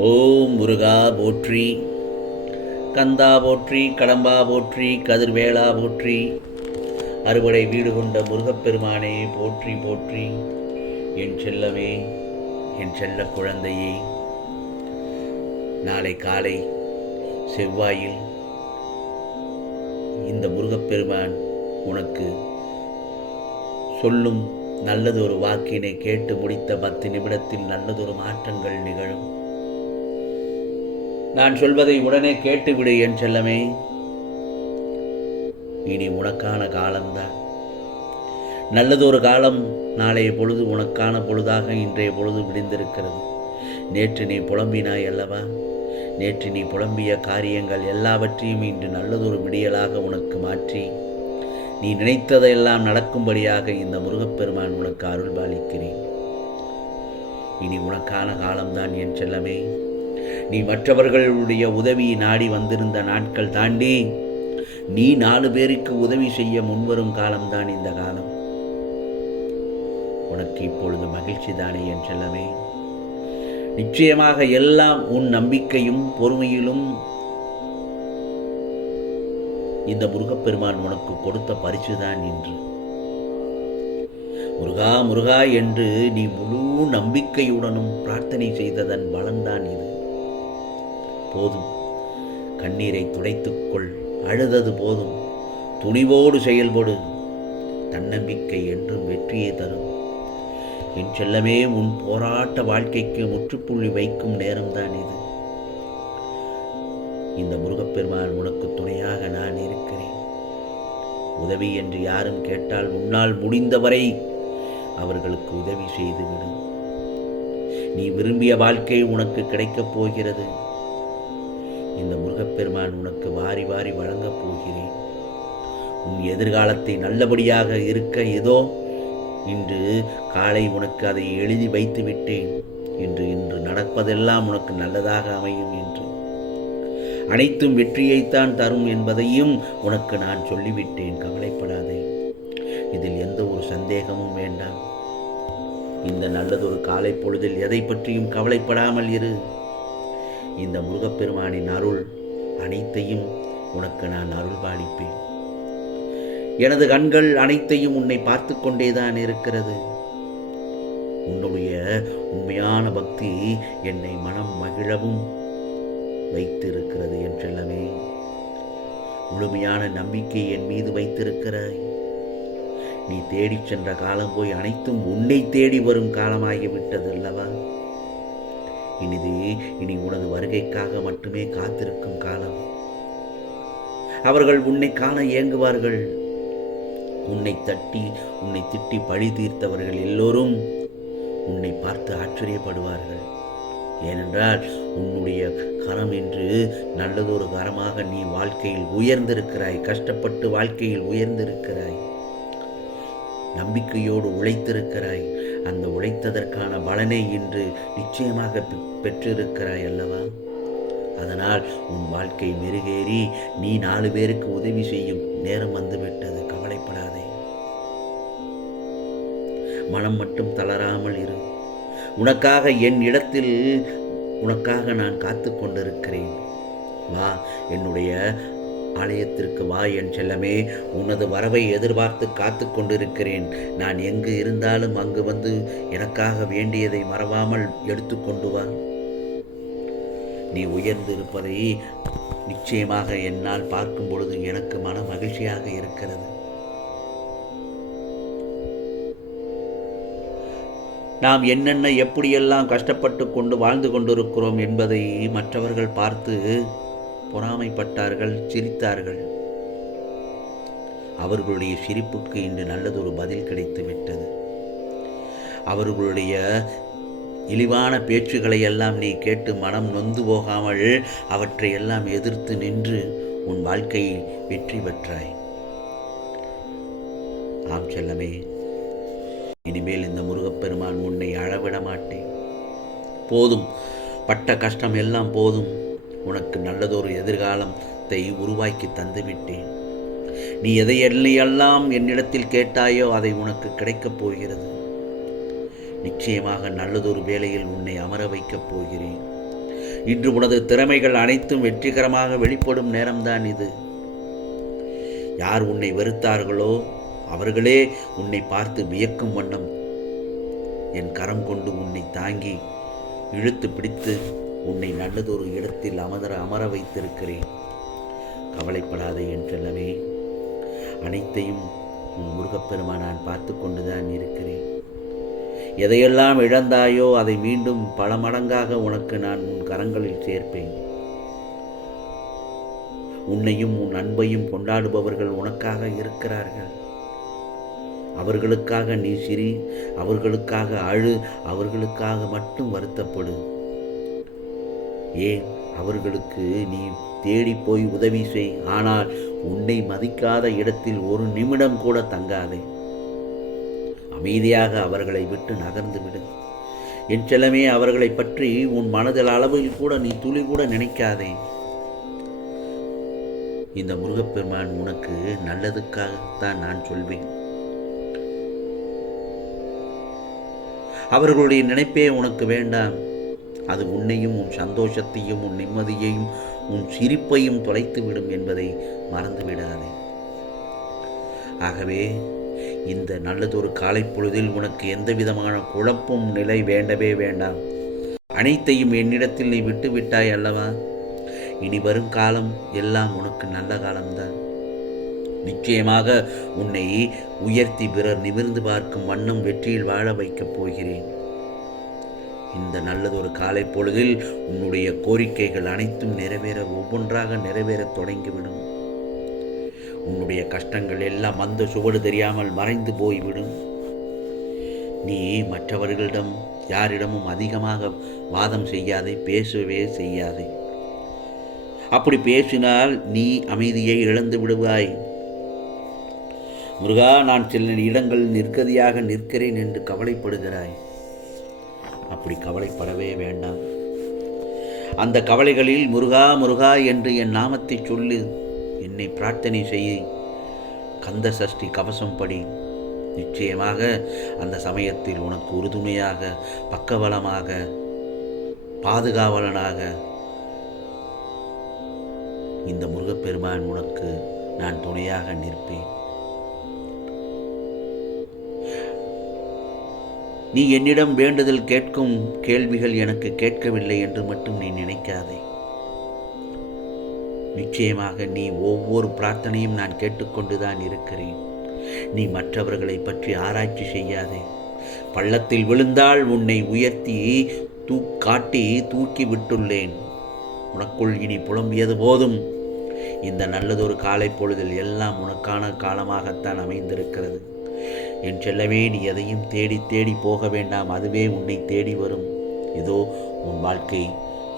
ஓம் முருகா போற்றி, கந்தா போற்றி, கடம்பா போற்றி, கதிர்வேளா போற்றி, அறுவடை வீடு கொண்ட முருகப்பெருமானே போற்றி போற்றி. என் செல்லமே, என் செல்ல குழந்தையே, நாளை காலை செவ்வாயில் இந்த முருகப்பெருமான் உனக்கு சொல்லும் நல்லதொரு வாக்கினை கேட்டு முடித்த 10 நிமிடத்தில் நல்லதொரு மாற்றங்கள் நிகழும். நான் சொல்வதை உடனே கேட்டுவிடு என் செல்லமே. இனி உனக்கான காலம்தான். நல்லதொரு காலம். நாளைய பொழுது உனக்கான பொழுதாக இன்றைய பொழுது விடிந்திருக்கிறது. நேற்று நீ புலம்பினாய் அல்லவா? நேற்று நீ புலம்பிய காரியங்கள் எல்லாவற்றையும் இன்று நல்லதொரு விடியலாக உனக்கு மாற்றி நீ நினைத்ததையெல்லாம் நடக்கும்படியாக இந்த முருகப்பெருமான் உனக்கு அருள் பாலிக்கிறேன். இனி உனக்கான காலம்தான் என் செல்லமே. நீ மற்றவர்களுடைய உதவி நாடி வந்திருந்த நாட்கள் தாண்டி நீ 4 பேருக்கு உதவி செய்ய முன்வரும் காலம்தான் இந்த காலம். உனக்கு இப்பொழுது மகிழ்ச்சி தானே என் செல்லமே? நிச்சயமாக எல்லாம் உன் நம்பிக்கையும் பொறுமையிலும் இந்த முருகப்பெருமான் உனக்கு கொடுத்த பரிசுதான் இன்று. முருகா முருகா என்று நீ முழு நம்பிக்கையுடனும் பிரார்த்தனை செய்ததன் பலன்தான் இது. போதும், கண்ணீரை துடைத்துக்கொள். அழுதது போதும். துணிவோடு செயல்படு. தன்னம்பிக்கை என்றும் வெற்றியை தரும். என் செல்லமே, உன் போராட்ட வாழ்க்கைக்கு முற்றுப்புள்ளி வைக்கும் நேரம்தான் இது. இந்த முருகப்பெருமான் உனக்கு துணையாக நான் இருக்கிறேன். உதவி என்று யாரும் கேட்டால் உன்னால் முடிந்தவரை அவர்களுக்கு உதவி செய்துவிடு. நீ விரும்பிய வாழ்க்கை உனக்கு கிடைக்கப் போகிறது. இந்த முருகப்பெருமான் உனக்கு வாரி வாரி வழங்கப் போகிறேன். உன் எதிர்காலத்தை நல்லபடியாக இருக்க ஏதோ இன்று காலை உனக்கு அதை எழுதி வைத்து விட்டேன். இன்று நடப்பதெல்லாம் உனக்கு நல்லதாக அமையும் என்று. அனைத்தும் வெற்றியைத்தான் தரும் என்பதையும் உனக்கு நான் சொல்லிவிட்டேன். கவலைப்படாதே. இதில் எந்த ஒரு சந்தேகமும் வேண்டாம். இந்த நல்லதொரு காலை பொழுதில் எதை பற்றியும் கவலைப்படாமல் இரு. இந்த முருகப்பெருமானின் அருள் அனைத்தையும் உனக்கு நான் அருள் பாலிப்பேன். எனது கண்கள் அனைத்தையும் உன்னை பார்த்து கொண்டேதான் இருக்கிறது. உன்னுடைய உண்மையான பக்தி என்னை மனம் மகிழவும் வைத்திருக்கிறது என் செல்லமே. முழுமையான நம்பிக்கை என் மீது வைத்திருக்கிறாய். நீ தேடிச் சென்ற காலம் போய் அனைத்தும் உன்னை தேடி வரும் காலமாகிவிட்டது அல்லவா? இனி உனது வருகைக்காக மட்டுமே காத்திருக்கும் காலம். அவர்கள் உன்னை காண ஏங்குவார்கள். உன்னை திட்டி பழி தீர்த்தவர்கள் எல்லோரும் உன்னை பார்த்து ஆச்சரியப்படுவார்கள். ஏனென்றால் உன்னுடைய கரம் என்று நல்லதொரு கரமாக நீ வாழ்க்கையில் உயர்ந்திருக்கிறாய். கஷ்டப்பட்டு வாழ்க்கையில் உயர்ந்திருக்கிறாய். நம்பிக்கையோடு உழைத்திருக்கிறாய். அந்த உழைத்ததற்கான பலனை இன்று நிச்சயமாக பெற்றிருக்கிறாய் அல்லவா? அதனால் உன் வாழ்க்கை மெருகேறி நீ 4 பேருக்கு உதவி செய்யும் நேரம் வந்துவிட்டது. கவலைப்படாதே. மனம் மட்டும் தளராமல் இரு. உனக்காக என் இடத்தில் உனக்காக நான் காத்து கொண்டிருக்கிறேன். வா, என்னுடைய ஆலயத்திற்கு வா என் செல்லமே. உனது வரவை எதிர்பார்த்து காத்து கொண்டிருக்கிறேன். நான் எங்கு இருந்தாலும் அங்கு வந்து எனக்காக வேண்டியதை மறவாமல் எடுத்துக்கொண்டு வா. நீ உயர்ந்திருப்பதை நிச்சயமாக என்னால் பார்க்கும் பொழுது எனக்கு மன மகிழ்ச்சியாக இருக்கிறது. நாம் என்னென்ன எப்படியெல்லாம் கஷ்டப்பட்டு கொண்டு வாழ்ந்து கொண்டிருக்கிறோம் என்பதை மற்றவர்கள் பார்த்து பொறாமைப்பட்டார்கள், சிரித்தார்கள். அவர்களுடைய சிரிப்புக்கு இன்று நல்லதொரு பதில் கிடைத்து விட்டது. அவர்களுடைய இழிவான பேச்சுக்களை எல்லாம் நீ கேட்டு மனம் நொந்து போகாமல் அவற்றை எல்லாம் எதிர்த்து நின்று உன் வாழ்க்கையில் வெற்றி பெற்றாய். ஆம் செல்லமே, இனிமேல் இந்த முருகப்பெருமான் உன்னை அழவிட மாட்டேன். போதும், பட்ட கஷ்டம் எல்லாம் போதும். உனக்கு நல்லதொரு எதிர்காலத்தை உருவாக்கி தந்துவிட்டேன். நீ எதையெல்லாம் என்னிடத்தில் கேட்டாயோ அதை உனக்கு கிடைக்கப் போகிறது. நிச்சயமாக நல்லதொரு வேளையில் உன்னை அமர வைக்கப் போகிறேன். இன்று உனது திறமைகள் அனைத்தும் வெற்றிகரமாக வெளிப்படும் நேரம்தான் இது. யார் உன்னை வெறுத்தார்களோ அவர்களே உன்னை பார்த்து வியக்கும் வண்ணம் என் கரம் கொண்டு உன்னை தாங்கி இழுத்து பிடித்து உன்னை நல்லதொரு இடத்தில் அமர வைத்திருக்கிறேன். கவலைப்படாதே என் செல்லமே. அனைத்தையும் உன் முருகப்பெருமான் நான் பார்த்து கொண்டுதான் இருக்கிறேன். எதையெல்லாம் இழந்தாயோ அதை மீண்டும் பல மடங்காக உனக்கு நான் உன் கரங்களில் சேர்ப்பேன். உன்னையும் உன் அன்பையும் கொண்டாடுபவர்கள் உனக்காக இருக்கிறார்கள். அவர்களுக்காக நீ சிரி, அவர்களுக்காக அழு, அவர்களுக்காக மட்டும் வருத்தப்படு. ஏன் அவர்களுக்கு நீ தேடி போய் உதவி செய். ஆனால் உன்னை மதிக்காத இடத்தில் ஒரு நிமிடம் கூட தங்காதே. அமைதியாக அவர்களை விட்டு நகர்ந்து விடு. என் செல்லமே, அவர்களை பற்றி உன் மனதில் அளவில் கூட நீ துளி கூட நினைக்காதே. இந்த முருகப்பெருமான் உனக்கு நல்லதுக்காகத்தான் நான் சொல்வேன். அவர்களுடைய நினைப்பே உனக்கு வேண்டாம். அது உன்னையும் உன் சந்தோஷத்தையும் உன் நிம்மதியையும் உன் சிரிப்பையும் தொலைத்துவிடும் என்பதை மறந்து விடாதே. ஆகவே இந்த நல்லதொரு காலை பொழுதில் உனக்கு எந்த விதமான குழப்பும் நிலை வேண்டவே வேண்டாம். அனைத்தையும் என்னிடத்தில் நீ விட்டு விட்டாய் அல்லவா? இனி வரும் காலம் எல்லாம் உனக்கு நல்ல காலம்தான். நிச்சயமாக உன்னை உயர்த்தி பிறர் நிமிர்ந்து பார்க்கும் வண்ணம் வெற்றியில் வாழ வைக்கப் போகிறேன். இந்த நல்லதொரு காலை பொழுதில் உன்னுடைய கோரிக்கைகள் அனைத்தும் ஒவ்வொன்றாக நிறைவேறத் தொடங்கிவிடும். உன்னுடைய கஷ்டங்கள் எல்லாம் அந்த சுவடு தெரியாமல் மறைந்து போய்விடும். நீ மற்றவர்களிடம் யாரிடமும் அதிகமாக வாதம் செய்யாதே, பேசவே செய்யாதே. அப்படி பேசினால் நீ அமைதியை இழந்து விடுவாய். முருகா, நான் சில இடங்கள் நிர்கதியாக நிற்கிறேன் என்று கவலைப்படுகிறாய். அப்படி கவலைப்படவே வேண்டாம். அந்த கவலைகளில் முருகா முருகா என்று என் நாமத்தை சொல்லு, என்னை பிரார்த்தனை செய், கந்த சஷ்டி கவசம் படி. நிச்சயமாக அந்த சமயத்தில் உனக்கு உறுதுணையாக, பக்கபலமாக, பாதுகாவலனாக இந்த முருகப்பெருமான் உனக்கு நான் துணையாக நிற்பேன். நீ என்னிடம் வேண்டுதல் கேட்கும் கேள்விகள் எனக்கு கேட்கவில்லை என்று மட்டும் நீ நினைக்காதே. நிச்சயமாக நீ ஒவ்வொரு பிரார்த்தனையும் நான் கேட்டுக்கொண்டுதான் இருக்கிறேன். நீ மற்றவர்களை பற்றி ஆராய்ச்சி செய்யாதே. பள்ளத்தில் விழுந்தால் உன்னை உயர்த்தி காட்டி தூக்கி விட்டுள்ளேன். உனக்குள் இனி புலம்பியது போதும். இந்த நல்லதொரு காலை பொழுதில் எல்லாம் உனக்கான காலமாகத்தான் அமைந்திருக்கிறது. என் செல்லவே, நீ எதையும் தேடி தேடி போக வேண்டாம். அதுவே உன்னை தேடி வரும். இதோ உன் வாழ்க்கை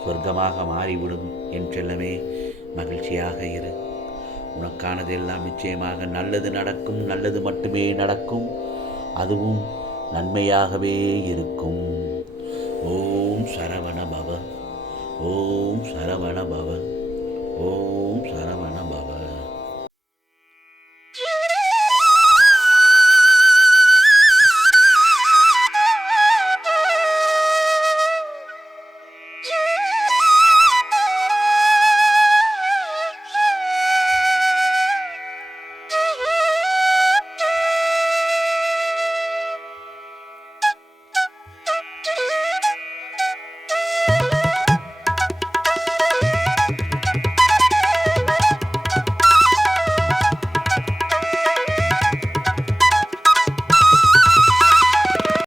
சொர்க்கமாக மாறிவிடும். என் செல்லமே, மகிழ்ச்சியாக இரு. உனக்கானதெல்லாம் நிச்சயமாக நல்லது நடக்கும். நல்லது மட்டுமே நடக்கும். அதுவும் நன்மையாகவே இருக்கும். ஓம் சரவண பவ. ஓம் சரவண பவ. ஓம் சரவண பவ.